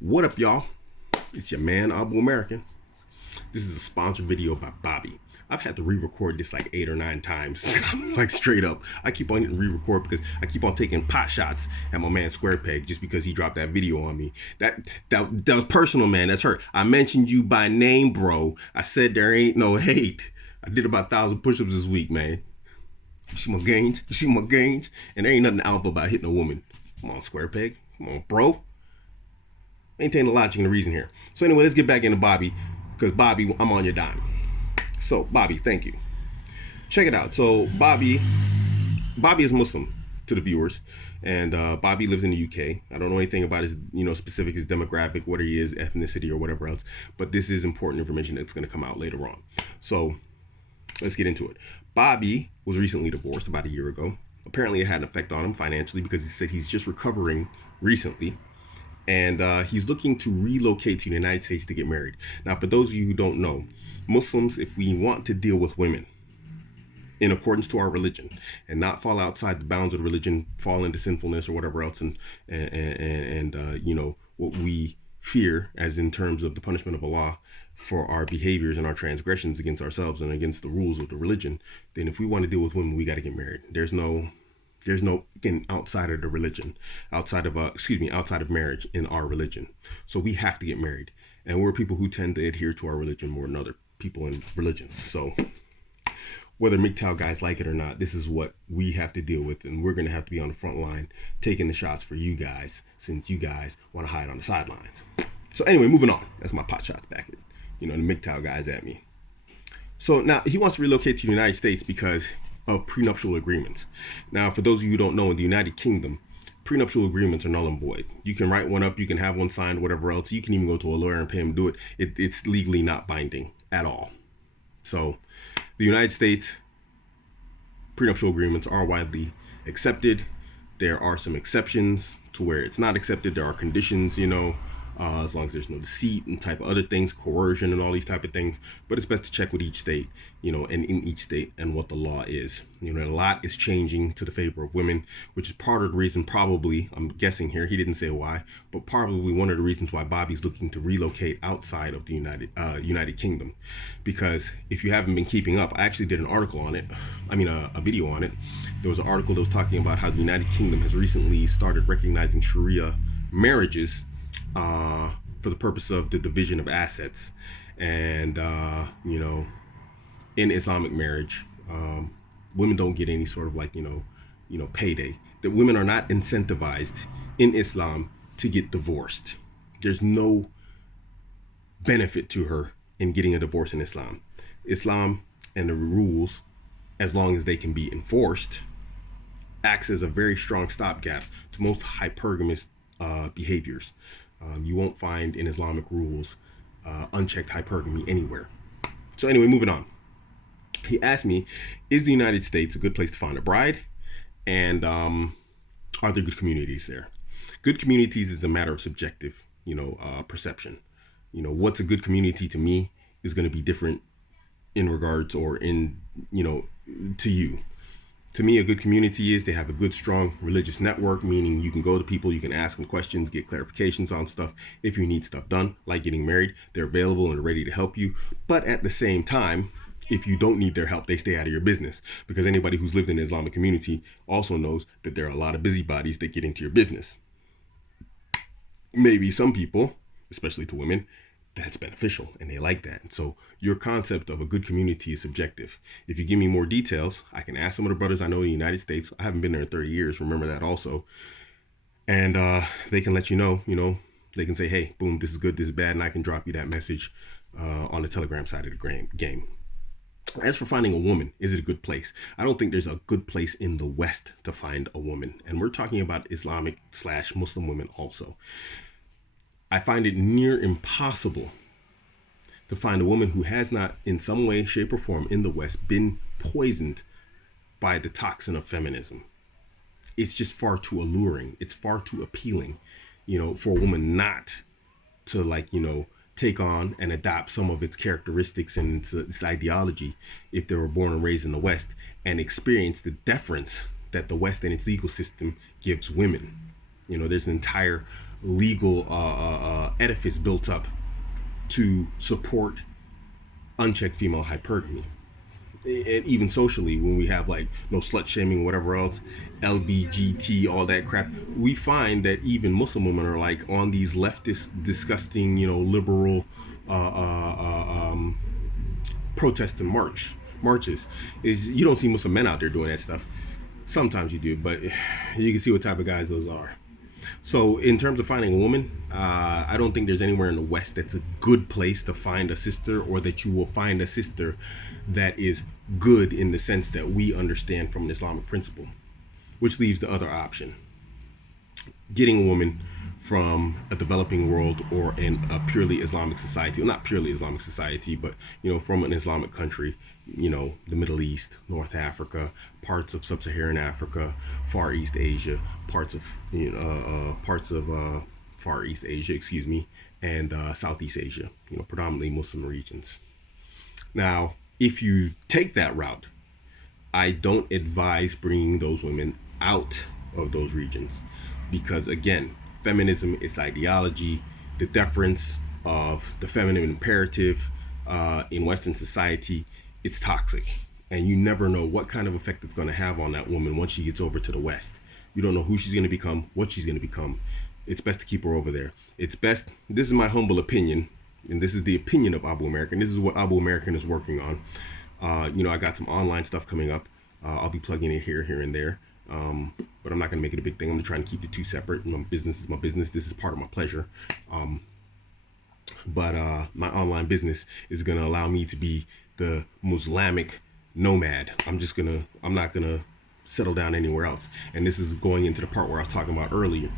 What up, y'all? It's your man, Abuamerican. This is a sponsored video by Bobby. I've had to re-record this like 8 or 9 times. Like straight up. I keep on hitting re-record because I keep on taking pot shots at my man Square Peg just because he dropped that video on me. That was personal, man. That's hurt. I mentioned you by name, bro. I said there ain't no hate. I did about 1,000 push-ups this week, man. You see my gains? You see my gains? And there ain't nothing alpha about hitting a woman. Come on, Square Peg. Come on, bro. Maintain the logic and the reason here. So anyway, let's get back into Bobby, because Bobby, I'm on your dime. So Bobby, thank you. Check it out. So Bobby is Muslim to the viewers, and Bobby lives in the UK. I don't know anything about his, specific, his demographic, what he is, ethnicity, or whatever else. But this is important information that's going to come out later on. So let's get into it. Bobby was recently divorced about a year ago. Apparently, it had an effect on him financially because he said he's just recovering recently. And he's looking to relocate to the United States to get married. Now, for those of you who don't know, Muslims, if we want to deal with women in accordance to our religion and not fall outside the bounds of the religion, fall into sinfulness or whatever else, and what we fear as in terms of the punishment of Allah for our behaviors and our transgressions against ourselves and against the rules of the religion, then if we want to deal with women, we got to get married. There's no again, outside of the religion, outside of marriage in our religion. So we have to get married. And we're people who tend to adhere to our religion more than other people in religions. So whether MGTOW guys like it or not, this is what we have to deal with. And we're going to have to be on the front line taking the shots for you guys, since you guys want to hide on the sidelines. So anyway, moving on. That's my pot shots back at, the MGTOW guys at me. So now he wants to relocate to the United States because of prenuptial agreements. Now, for those of you who don't know, in the United Kingdom, prenuptial agreements are null and void. You can write one up, you can have one signed, whatever else. You can even go to a lawyer and pay him to do it. It's legally not binding at all. So the United States, prenuptial agreements are widely accepted. There are some exceptions to where it's not accepted. There are conditions, as long as there's no deceit and type of other things, coercion and all these type of things. But it's best to check with each state, and in each state and what the law is. A lot is changing to the favor of women, which is part of the reason, probably, I'm guessing here, he didn't say why, but probably one of the reasons why Bobby's looking to relocate outside of the United Kingdom. Because if you haven't been keeping up, I actually did an article on it. A video on it. There was an article that was talking about how the United Kingdom has recently started recognizing Sharia marriages for the purpose of the division of assets. And, in Islamic marriage, women don't get any sort of payday. That women are not incentivized in Islam to get divorced. There's no benefit to her in getting a divorce in Islam. Islam and the rules, as long as they can be enforced, acts as a very strong stopgap to most hypergamous behaviors. You won't find in Islamic rules unchecked hypergamy anywhere. So anyway, moving on. He asked me, is the United States a good place to find a bride? And are there good communities there? Good communities is a matter of subjective, perception. What's a good community to me is going to be different in regards or in, to you. To me, a good community is they have a good, strong religious network, meaning you can go to people, you can ask them questions, get clarifications on stuff. If you need stuff done, like getting married, they're available and ready to help you. But at the same time, if you don't need their help, they stay out of your business. Because anybody who's lived in an Islamic community also knows that there are a lot of busybodies that get into your business. Maybe some people, especially to women, that's beneficial and they like that. And so your concept of a good community is subjective. If you give me more details, I can ask some of the brothers I know in the United States. I haven't been there in 30 years. Remember that also. And they can let you know, they can say, hey, boom, this is good, this is bad. And I can drop you that message on the Telegram side of the game. As for finding a woman, is it a good place? I don't think there's a good place in the West to find a woman. And we're talking about Islamic/Muslim women also. I find it near impossible to find a woman who has not, in some way, shape, or form in the West, been poisoned by the toxin of feminism. It's just far too alluring. It's far too appealing, for a woman not to take on and adopt some of its characteristics and its ideology if they were born and raised in the West and experience the deference that the West and its legal system gives women. There's an entire legal edifice built up to support unchecked female hypergamy. And even socially, when we have like no slut shaming, whatever else, LBGT, all that crap, we find that even Muslim women are like on these leftist, disgusting, liberal protests and marches. Is you don't see Muslim men out there doing that stuff. Sometimes you do, but you can see what type of guys those are. So in terms of finding a woman, I don't think there's anywhere in the West that's a good place to find a sister, or that you will find a sister that is good in the sense that we understand from an Islamic principle, which leaves the other option. Getting a woman from a developing world or in a purely Islamic society, well, not purely Islamic society, but, from an Islamic country, the Middle East, North Africa, parts of Sub-Saharan Africa, Far East Asia, parts of Far East Asia, and Southeast Asia, predominantly Muslim regions. Now, if you take that route, I don't advise bringing those women out of those regions, because again, feminism is ideology, the deference of the feminine imperative in Western society. It's toxic, and you never know what kind of effect it's going to have on that woman once she gets over to the West. You don't know who she's going to become, what she's going to become. It's best to keep her over there. It's best, this is my humble opinion, and this is the opinion of Abuamerican. This is what Abuamerican is working on. I got some online stuff coming up. I'll be plugging it here and there. But I'm not going to make it a big thing. I'm trying to keep the two separate. My business is my business. This is part of my pleasure. But my online business is going to allow me to be the Muslimic nomad. I'm not going to settle down anywhere else. And this is going into the part where I was talking about earlier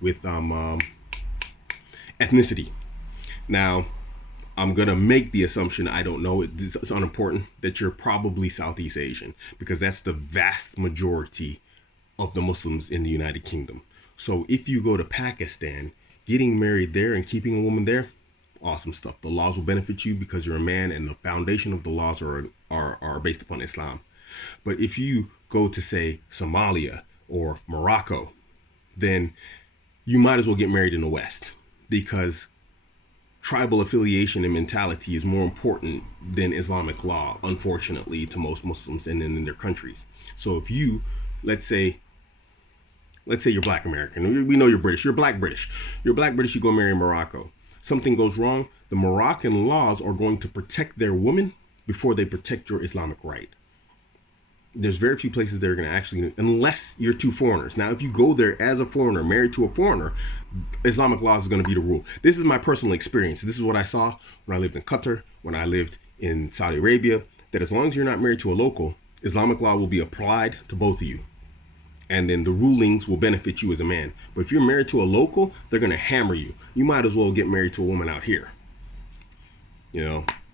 with ethnicity. Now, I'm going to make the assumption, I don't know, it's unimportant, that you're probably Southeast Asian, because that's the vast majority of the Muslims in the United Kingdom. So if you go to Pakistan, getting married there and keeping a woman there, awesome stuff. The laws will benefit you because you're a man, and the foundation of the laws are based upon Islam. But if you go to, say, Somalia or Morocco, then you might as well get married in the West, because tribal affiliation and mentality is more important than Islamic law, unfortunately, to most Muslims and in their countries. So if you, let's say you're Black American, we know you're British, you're Black British, you go marry in Morocco. Something goes wrong, the Moroccan laws are going to protect their woman before they protect your Islamic right. There's very few places that are going to actually, unless you're two foreigners. Now, if you go there as a foreigner, married to a foreigner, Islamic law is going to be the rule. This is my personal experience. This is what I saw when I lived in Qatar, when I lived in Saudi Arabia, that as long as you're not married to a local, Islamic law will be applied to both of you. And then the rulings will benefit you as a man. But if you're married to a local, they're going to hammer you. You might as well get married to a woman out here.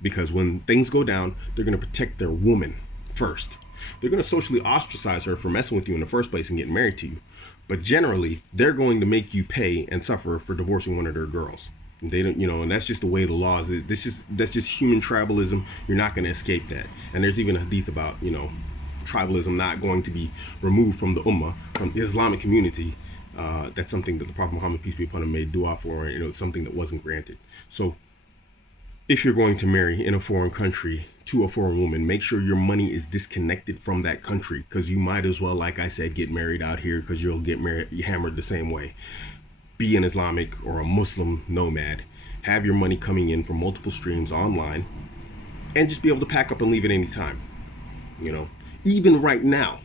Because when things go down, they're going to protect their woman first. They're going to socially ostracize her for messing with you in the first place and getting married to you. But generally, they're going to make you pay and suffer for divorcing one of their girls. And they don't, and that's just the way the law is. That's just human tribalism. You're not going to escape that. And there's even a hadith about, tribalism not going to be removed from the ummah, from the Islamic community. That's something that the Prophet Muhammad, peace be upon him, made dua for. It's something that wasn't granted. So if you're going to marry in a foreign country to a foreign woman, make sure your money is disconnected from that country, because you might as well, like I said, get married out here, because you'll get hammered the same way. Be an Islamic or a Muslim nomad. Have your money coming in from multiple streams online, and just be able to pack up and leave at any time. Even right now,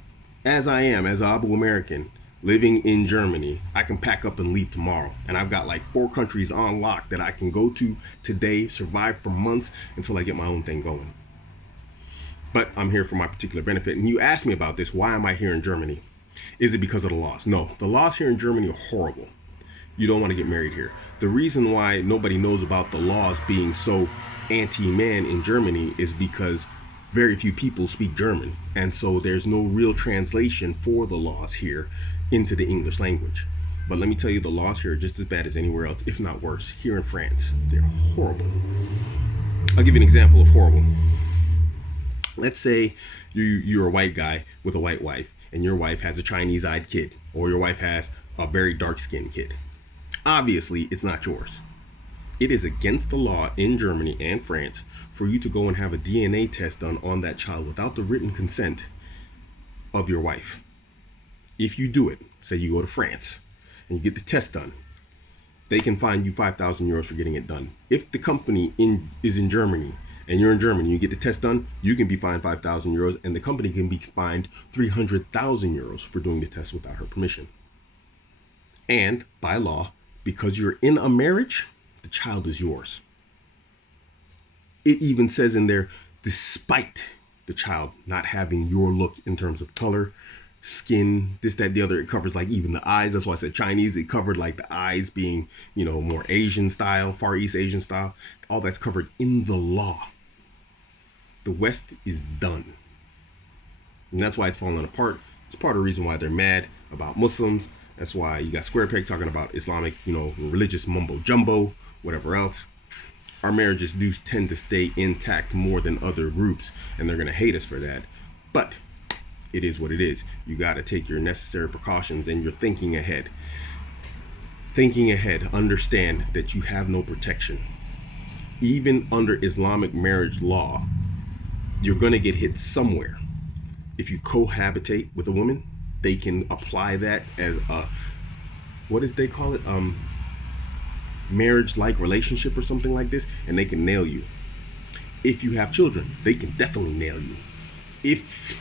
as I am, as an Abuamerican, living in Germany, I can pack up and leave tomorrow. And I've got like 4 countries on lock that I can go to today, survive for months until I get my own thing going. But I'm here for my particular benefit. And you asked me about this. Why am I here in Germany? Is it because of the laws? No, the laws here in Germany are horrible. You don't want to get married here. The reason why nobody knows about the laws being so anti-man in Germany is because very few people speak German. And so there's no real translation for the laws here into the English language. But let me tell you, the laws here are just as bad as anywhere else, if not worse. Here in France, they're horrible. I'll give you an example of horrible. Let's say you're a white guy with a white wife, and your wife has a Chinese-eyed kid, or your wife has a very dark-skinned kid. Obviously, it's not yours. It is against the law in Germany and France for you to go and have a DNA test done on that child without the written consent of your wife. If you do it, say you go to France and you get the test done, they can fine you 5,000 euros for getting it done. If the company is in Germany and you're in Germany, you get the test done, you can be fined 5,000 euros and the company can be fined 300,000 euros for doing the test without her permission. And by law, because you're in a marriage, the child is yours. It even says in there, despite the child not having your look in terms of color, skin, this, that, the other. It covers like even the eyes. That's why I said Chinese. It covered like the eyes being, more Asian style, Far East Asian style. All that's covered in the law. The West is done. And that's why it's falling apart. It's part of the reason why they're mad about Muslims. That's why you got Square Peg talking about Islamic, religious mumbo jumbo, whatever else. Our marriages do tend to stay intact more than other groups, and they're going to hate us for that. But it is what it is. You got to take your necessary precautions, and you're thinking ahead. Thinking ahead, understand that you have no protection. Even under Islamic marriage law, you're going to get hit somewhere. If you cohabitate with a woman, they can apply that as a, what does they call it? Marriage-like relationship or something like this, and they can nail you. If you have children, they can definitely nail you. If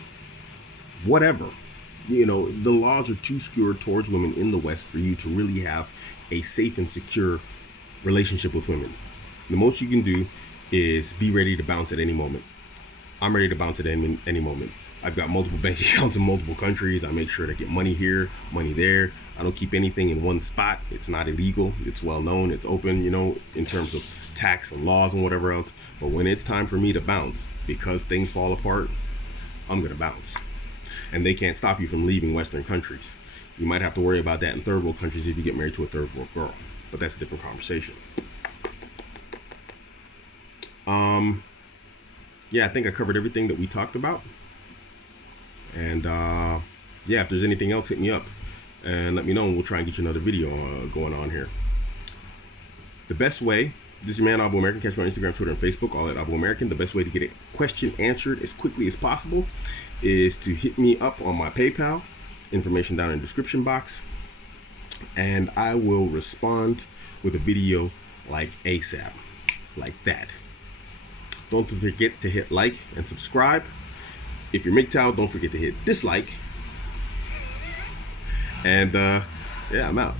whatever, the laws are too skewed towards women in the West for you to really have a safe and secure relationship with women. The most you can do is be ready to bounce at any moment. I'm ready to bounce at any moment. I've got multiple bank accounts in multiple countries. I make sure to get money here, money there. I don't keep anything in one spot. It's not illegal. It's well known. It's open, in terms of tax and laws and whatever else. But when it's time for me to bounce, because things fall apart, I'm going to bounce. And they can't stop you from leaving Western countries. You might have to worry about that in third world countries if you get married to a third world girl. But that's a different conversation. Yeah, I think I covered everything that we talked about. And if there's anything else, hit me up and let me know, and we'll try and get you another video going on here. The best way, this is your man Abuamerican. Catch me on Instagram, Twitter, and Facebook, all at Abuamerican. The best way to get a question answered as quickly as possible is to hit me up on my PayPal, information down in the description box, and I will respond with a video like ASAP, like that. Don't forget to hit like and subscribe. If you're MGTOW, don't forget to hit dislike. And I'm out.